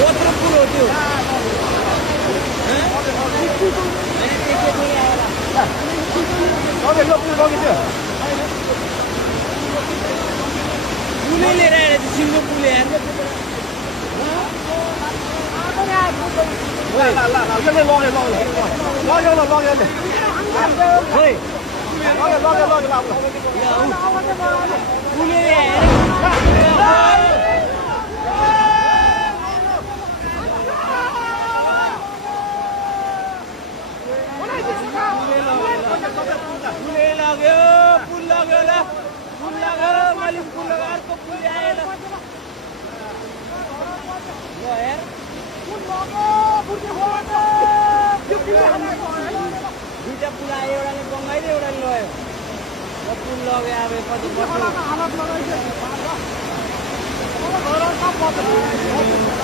कत्रो पुल हो त्यो पुलै लिएर आएर सिङ्गो पुल यार दुईटा पुल आयो एउटाले बङ्गाइले एउटाले लग्यो पुल लग्यो अब कति